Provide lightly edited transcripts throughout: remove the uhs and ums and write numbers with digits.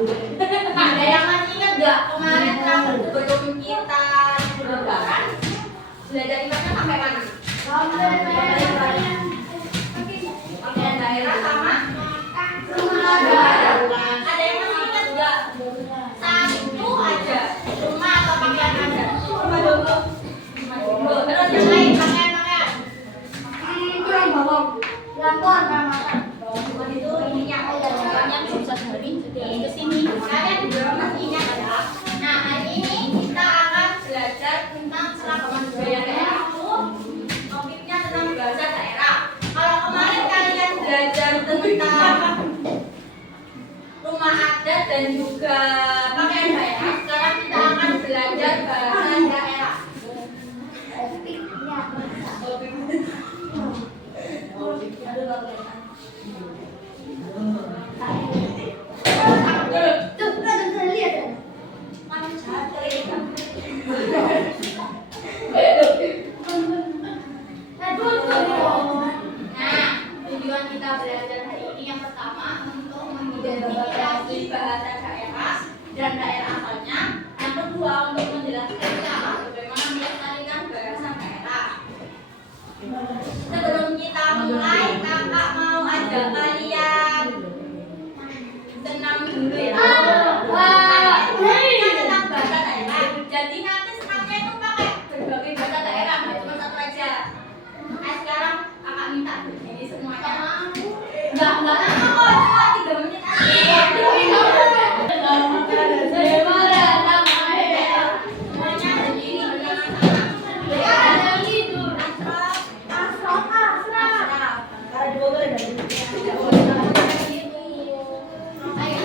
Ada yang masih ingat nggak kemarin sebelum kita lebaran belajar IPA sampai mana? Pakaian daerah sama rumah daerah. Ada yang masih ingat nggak? Satu aja rumah atau pakaian aja? Rumah dulu. Terus yang lain pakaian. Kurang bawang. Lampor. Bukan itu ininya yang bisa dari ke sini. Kalian masih ingat ya? Nah, hari ini kita akan belajar tentang seragaman budaya daerah itu. Topiknya tentang bahasa daerah. Kalau kemarin kalian belajar tentang rumah adat dan juga pakaian daerah, sekarang kita akan belajar bahasa daerah. Nah, tujuan kita belajar hari ini yang pertama untuk mengidentifikasi bahasa daerah dan daerah asalnya. Yang kedua untuk menjelaskan cara bagaimana melestarikan bahasa daerah. Sebelum kita mulai, kakak mau ajak kalian senam dulu ya. Tentang bahasa daerah. Jadi nanti senamnya itu pakai berbagai bahasa daerah, nggak cuma satu aja. Nah, sekarang kakak minta berdiri semuanya. Enggak lama kok, cuma 3 menit aja. Semuanya berdiri bersama. Ayo,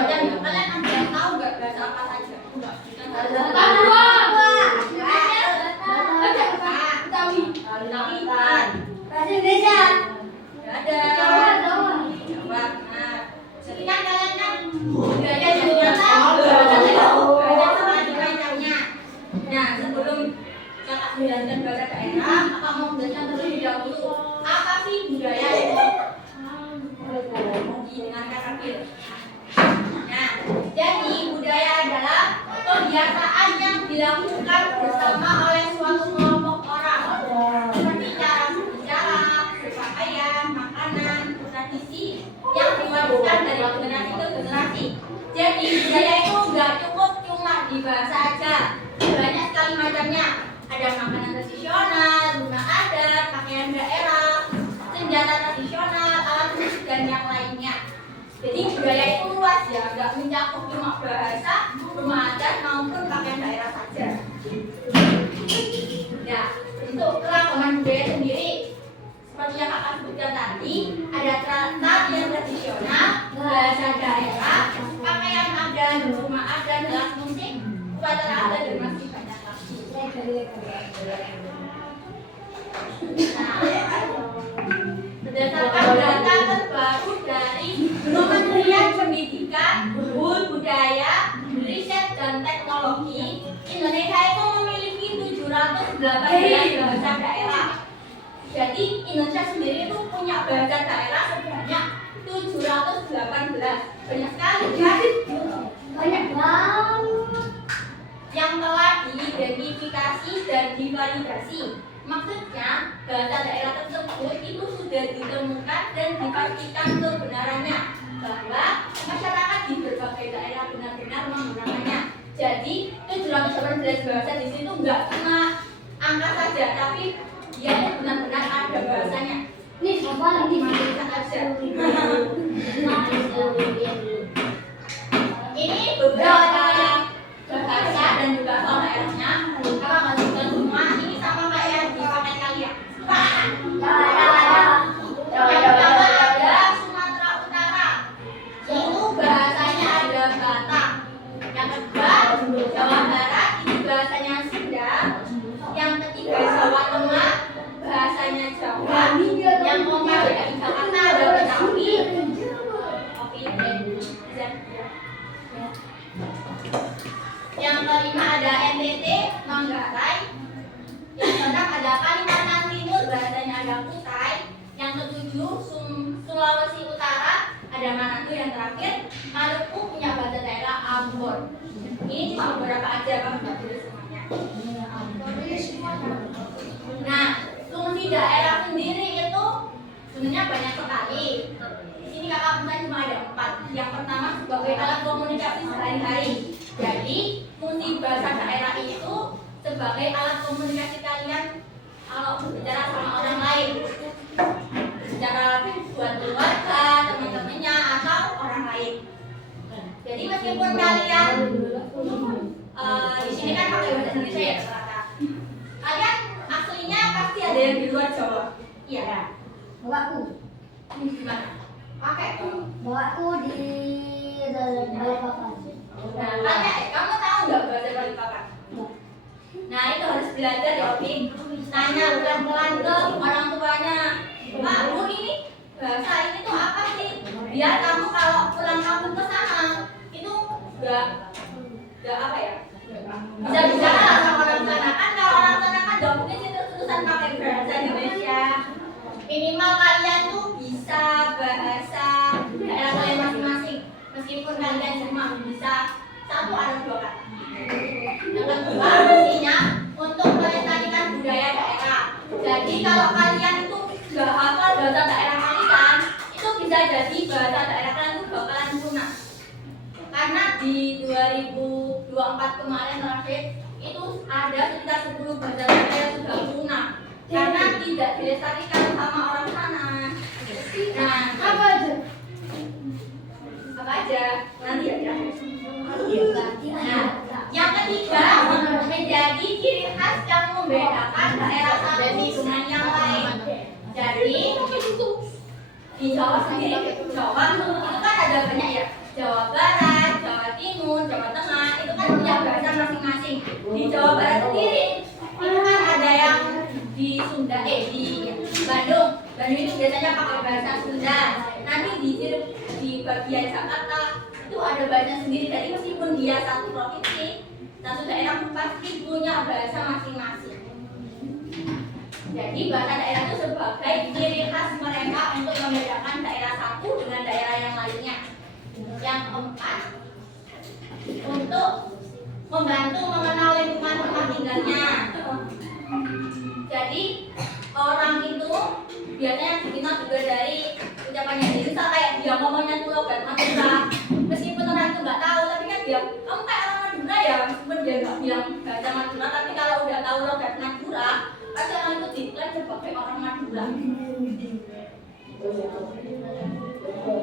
macam ya. Kalian ada yang tahu nggak bahasa apa saja? Enggak. Bahasa Indonesia. Ada. Jawa. Jawab. Nah, jadi kan kalian kan budaya dan bahasa sama macamnya. Nah, sebelum kakak menjelaskan bahasa daerah, kakak mau menjelaskan terlebih dahulu apa sih budaya itu? Dengarkan Akil. Nah, jadi budaya adalah kebiasaan yang dilakukan bersama oleh suatu kelompok orang, seperti cara berbicara, berpakaian, makanan, tradisi yang diwariskan dari generasi ke generasi. Jadi budaya itu nggak cukup cuma dibahas saja, banyak sekali macamnya. Ada makanan tradisional, rumah adat, pakaian daerah, senjata tradisional, alat musik dan yang lainnya. Jadi budaya itu luas ya, nggak mencakup cuma bahasa, rumah adat maupun pakaian daerah saja. Nah, untuk keragaman budaya sendiri, seperti yang kakak sebutkan tadi, ada tarian tradisional, bahasa daerah, pakaian adat, rumah adat, alat musik, upacara adat dan masih banyak lagi. Berdasarkan data terbaru dari Kementerian Pendidikan, Budaya, Riset dan Teknologi, Indonesia itu memiliki 718 bahasa daerah. Jadi Indonesia sendiri itu punya bahasa daerah sebanyak 718. Banyak sekali kan? Banyak banget. Yang telah diidentifikasi dan divalidasi. Maksudnya, bahasa daerah tersebut itu sudah ditemukan dan dipastikan kebenarannya bahwa masyarakat di berbagai daerah benar-benar menggunakannya. Jadi, 718 bahasa di situ nggak cuma angka saja, tapi dia itu benar-benar ada bahasanya. Ini apa lagi? Ini beberapa bahasa dan juga soal daerahnya. Kalau nggak sebutkan semua, ini sama kayak di paket kalian. Yang pertama ada Sumatera Utara. Itu bahasanya ada Batak. Yang kedua Jawa Barat, ini bahasanya Sunda. Yang ketiga Jawa Tengah, bahasanya Jawa. Yang keempat di Jakarta ada Betawi. Oke, yang kelima ada NTT, Manggarai. Yang keenam ada Kalimantan Timur, bahasanya ada Kutai. Yang ketujuh Sulawesi Utara, ada Manado. Yang terakhir Maluku punya bahasa daerah Ambon. Ini cuma beberapa aja, kamu nggak boleh semuanya. Nah, fungsi daerah sendiri itu sebenarnya banyak sekali. Di sini kakak punya cuma ada 4. Yang pertama sebagai alat komunikasi sehari-hari. Jadi fungsi bahasa daerah itu sebagai alat komunikasi kalian kalau berbicara sama orang lain, bicara buat keluarga, teman-temannya atau orang lain. Jadi meskipun kalian di sini kan pakai bahasa Indonesia ya rata-rata, kalian aslinya pasti ada yang di luar Jawa. Iya. Bapakku. Gimana? Pakai tuh. Bapakku di dalam Balikpapan. Nah, kamu tahu nggak bahasa Balikpapan? Nah, itu harus belajar ya, Opi. Tanya pelan-pelan ke orang tuanya. Pak, Bu, ini bahasa ini tuh apa sih? Biar kamu kalau pulang kampung ke sana itu nggak apa ya? Bisa bicara lah sama orang sana. Kan kalau orang sana kan nggak mungkin sih terus-terusan pakai bahasa Indonesia. Minimal kalian tuh bisa bahasa daerah kalian masing-masing. Meskipun kalian cuma bisa 1 atau 2 kata. Yang kedua, fungsinya untuk melestarikan budaya daerah. Jadi kalau kalian itu nggak hafal bahasa daerah kalian, itu bisa jadi bahasa daerah kalian itu bakalan punah. Karena di 2024 kemarin terakhir itu ada sekitar 10 bahasa daerah yang sudah punah karena tidak dilestarikan sama orang sana. Nah, Apa aja? apa aja? Nanti aja. Nah, yang ketiga menjadi ciri khas yang membedakan daerah satu dengan yang lain. Jadi di Jawa sendiri, Jawa itu kan ada banyak ya, Jawa Barat, di Jawa Barat sendiri itu kan ada yang di Sunda, di Bandung. Bandung itu biasanya pakai bahasa Sunda. Nanti di bagian Jakarta itu ada bahasa sendiri. Jadi meskipun dia satu provinsi, satu daerah pasti punya bahasa masing-masing. Jadi bahasa daerah itu sebagai ciri khas mereka untuk membedakan daerah satu dengan daerah yang lainnya. Yang keempat, untuk membantu mengenal lingkungan tempat tinggalnya. Jadi orang itu biasanya dikenal juga dari ucapannya. Jadi misal kayak dia ngomongnya tuh logat Madura, meskipun orang itu nggak tahu, tapi kan dia kamu kayak orang Madura ya, meskipun dia nggak bilang bahasa Madura, tapi kalau udah tahu logat Madura, pasti orang itu dikenal sebagai orang Madura.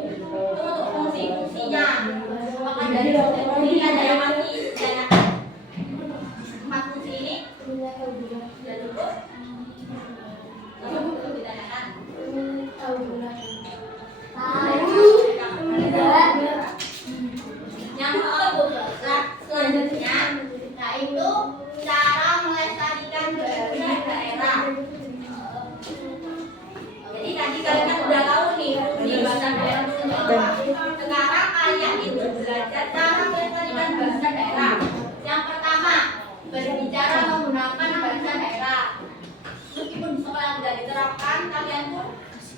Itu untuk fungsi-fungsinya. Maka dari fungsi ada yang masih ditanyakan. 4 fungsi ini sudah cukup. Belum ditanyakan. Yang selanjutnya yaitu cara melestarikan budaya daerah. Jadi tadi kalian kan udah tahu nih fungsi bahasa daerah itu apa. Sekarang kalian itu belajar cara melestarikan bahasa daerah. Yang pertama, berbicara menggunakan bahasa daerah. Meskipun di sekolah sudah diterapkan, kalian pun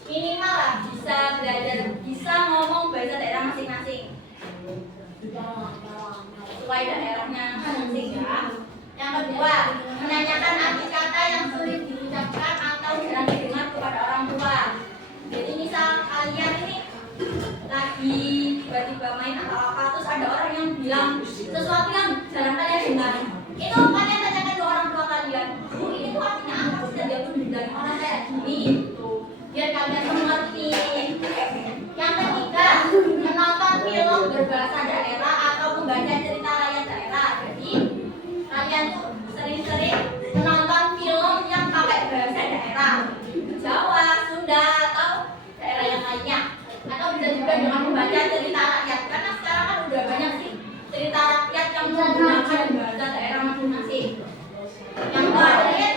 minimal lah bisa belajar, bisa ngomong bahasa daerah masing-masing. Sesuai daerahnya masing-masing ya. Yang kedua, menanyakan arti kata yang sulit diucapkan atau jarang didengar kepada orang tua. Jadi misal kalian ini lagi tiba-tiba main atau apa, terus ada orang yang bilang sesuatu yang jarang kalian dengar, itu kalian tanyakan ke orang tua kalian, Bu, ini tuh artinya apa sih? Dia pun bilang orang kayak gini gitu, biar kalian mengerti. Yang ketiga, menonton film berbahasa daerah atau membaca cerita rakyat daerah. Jadi kalian tuh sering-sering menonton film yang pakai bahasa daerah, Jawa, Sunda, atau daerah yang lainnya. Atau bisa juga dengan membaca cerita rakyat, karena sekarang kan udah banyak sih cerita rakyat yang menggunakan bahasa daerah masing-masing. Yang terakhir,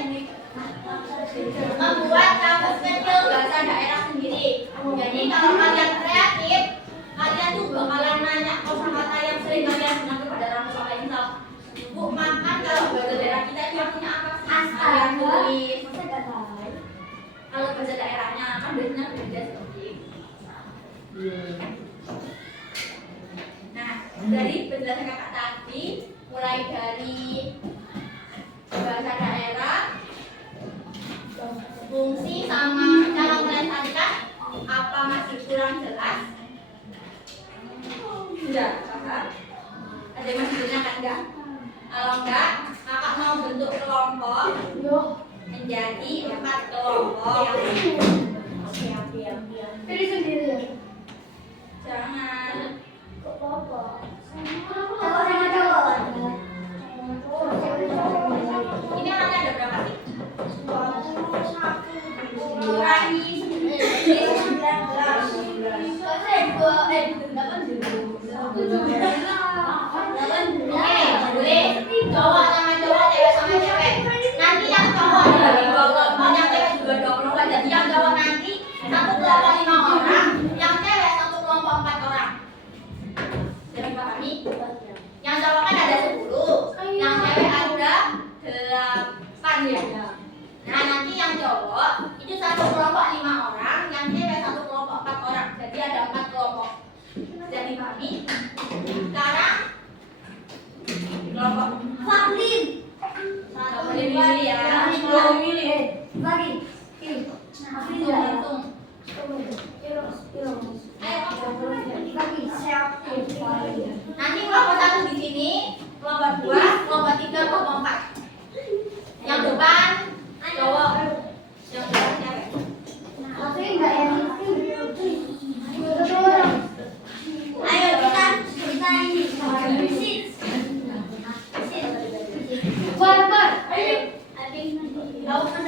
membuat kamus kecil bahasa daerah sendiri. Jadi kalau kalian kreatif, kalian tuh bakalan nanya kosakata yang sering kalian gunakan kepada orang tua kalian. Misal, Bu, makan kalau bahasa daerah kita itu artinya apa sih? Kalian tulis. Kalau bahasa daerahnya kan biasanya beda seperti itu. Nah, dari penjelasan kakak tadi, mulai dari bahasa daerah, fungsi sama cara melestarikan, apa masih kurang jelas? Sudah paham? Ada yang masih ditanyakan enggak? Kalau enggak, kakak mau bentuk kelompok menjadi 4 kelompok. Pilih sendiri ya? Jangan. Kok apa? Cowok sama cowok. Ini anaknya ada berapa sih? Kurangi 19. Boleh. Cowok sama cowok, cewek sama cewek. Nanti yang cowok dari 2 kelompok, yang cewek juga 2 kelompok. Jadi yang cowok nanti 1 kelompok 5 orang, yang cewek 1 kelompok 4 orang. Jadi pahami? Yang cowok kan ada 10, yang cewek ada 8 ya. Nah nanti yang cowok itu 1 kelompok 5 orang, yang cewek 1 kelompok 4 orang. Jadi ada 4 kelompok. Jadi pahami? Sekarang kelompok Faklim. Nggak boleh milih ya. Belum milih. Bagi. Hitung. Bagi. Nanti kelompok 1 di sini, kelompok 2, kelompok 3, kelompok 4. Yang depan cowok, yang belakang cewek. Tapi enggak yang itu. Ayo kita ini. Bar. Tahu kan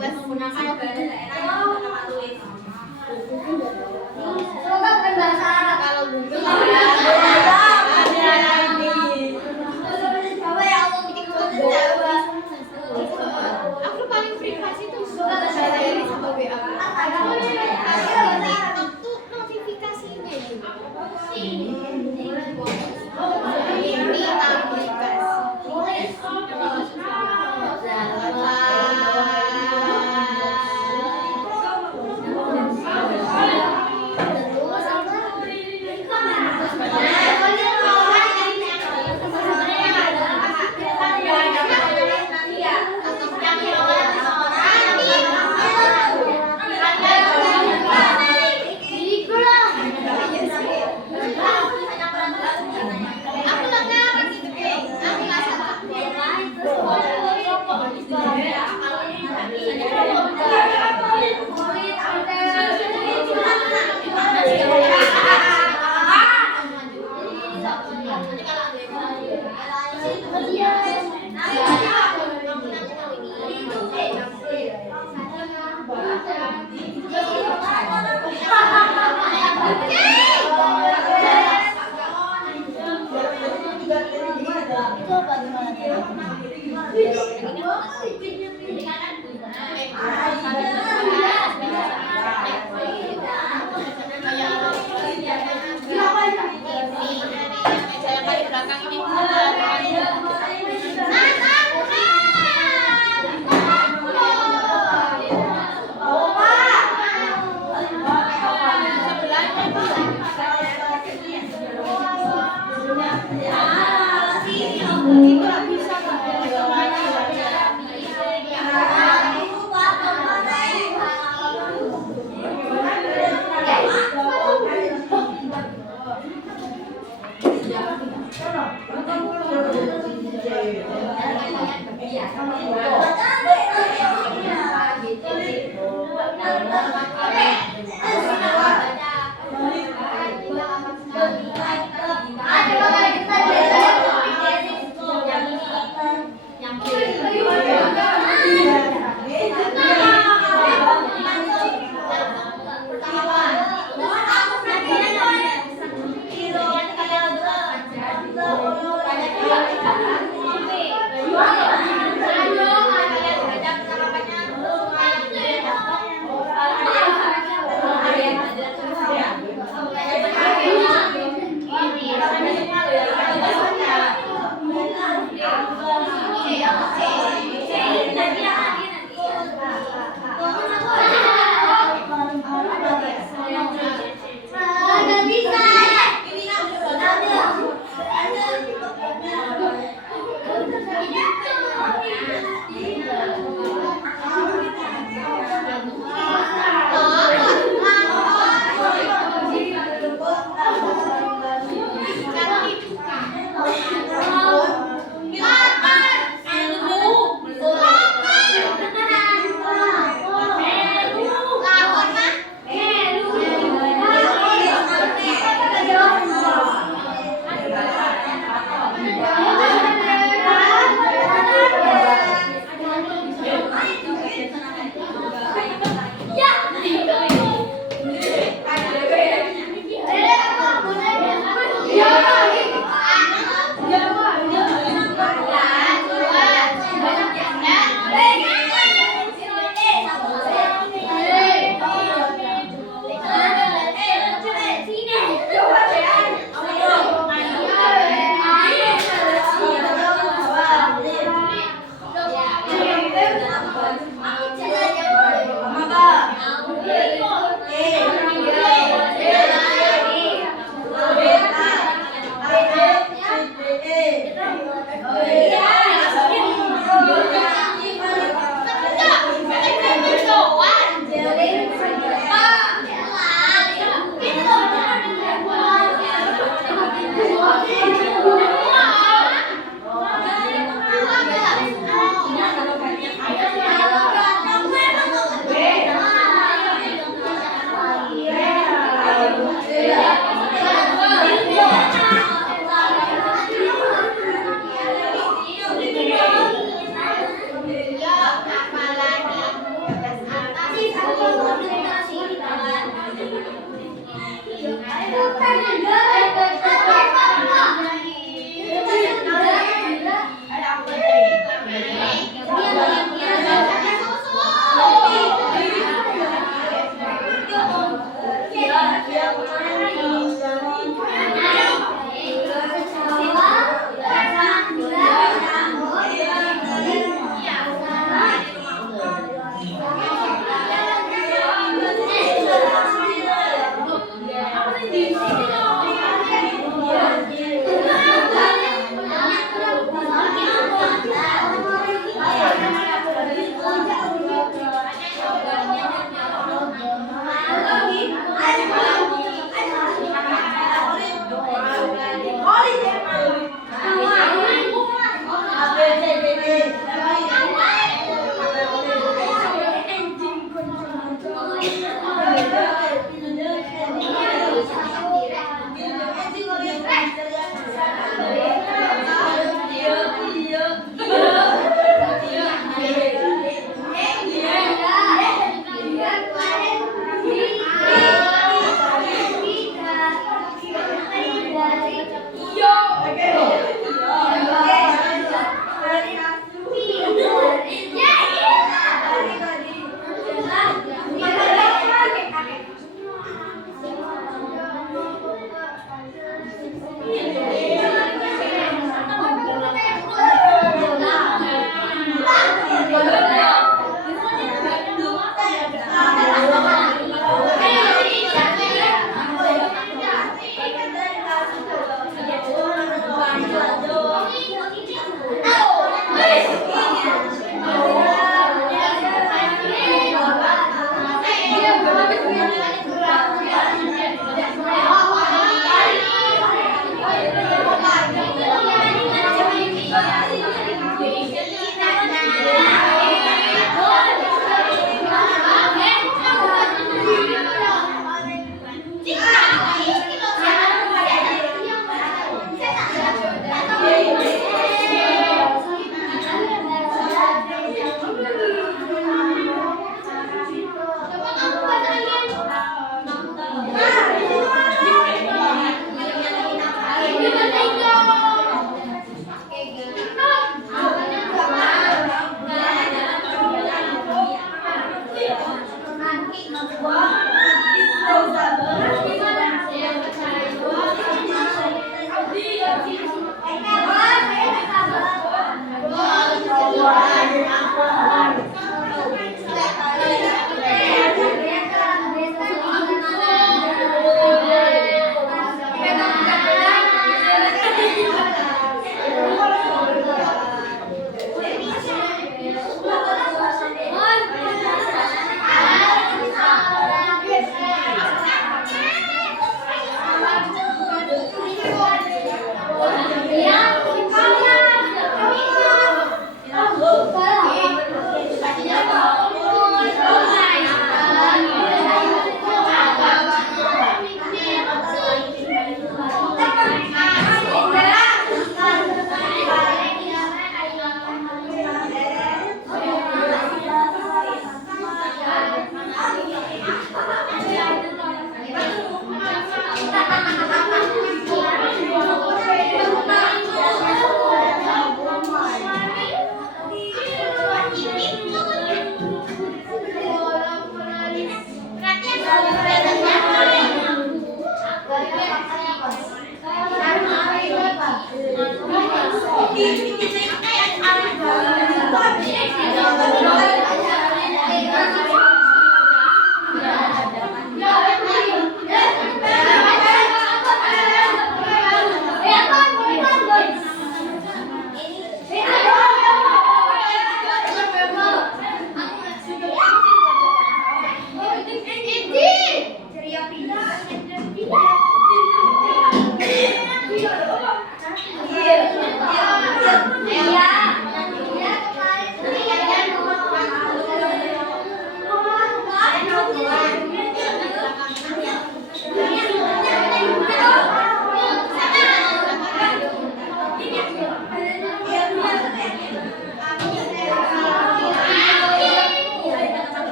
menggunakan bahasa daerah yang kita tulis. Semoga bukan bahasa Arab. Kalau Google Coba ya Allah bikin konten Jawa. aku paling privasi tuh Semoga bahasa Inggris sama WA. waktu notifikasinya gitu. Ini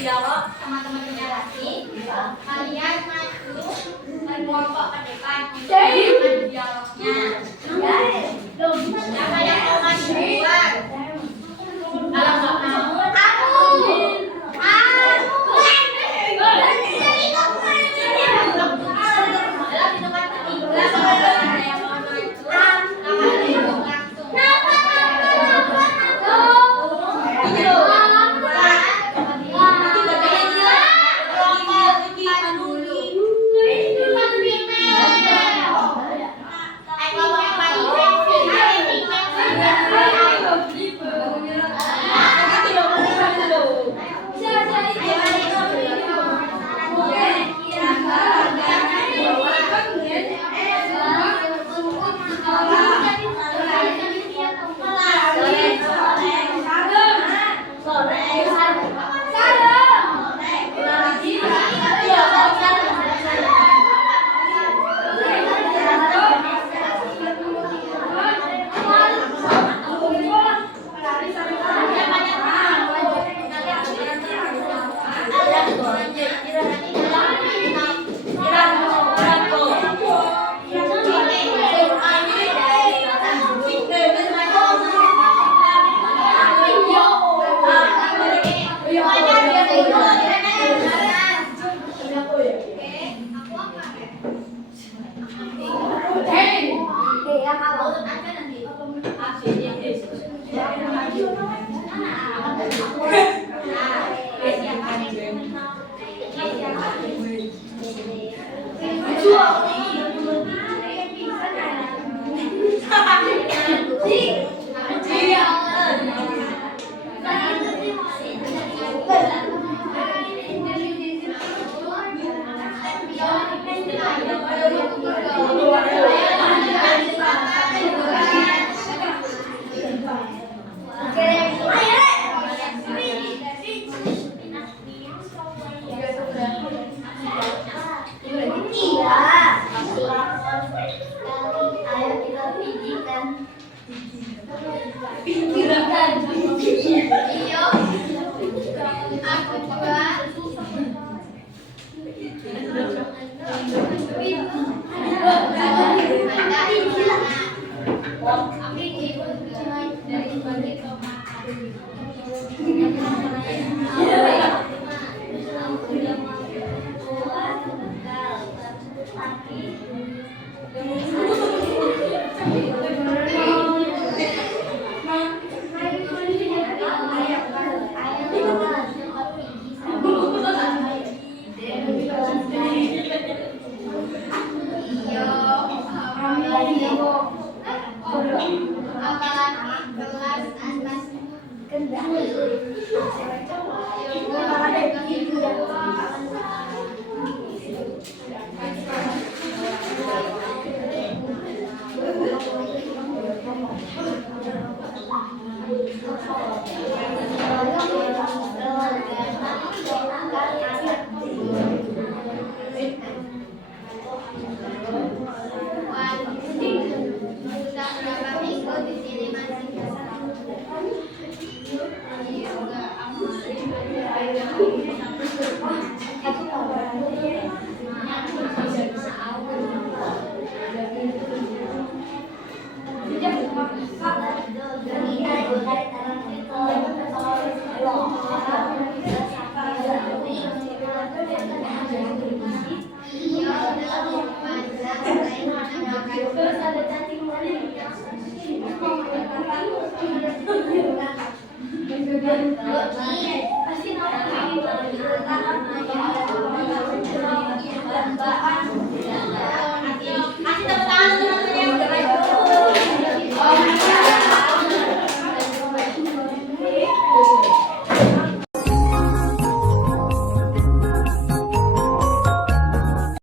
dialog sama teman-teman lagi. Kalian maju berkelompok ke depan untuk melakukan dialognya. Siapa yang mau maju duluan? Kalau nggak mau, dalam hitungan ketiga, kalau ada yang mau maju, tangan dihitung langsung. Hey, yang awal.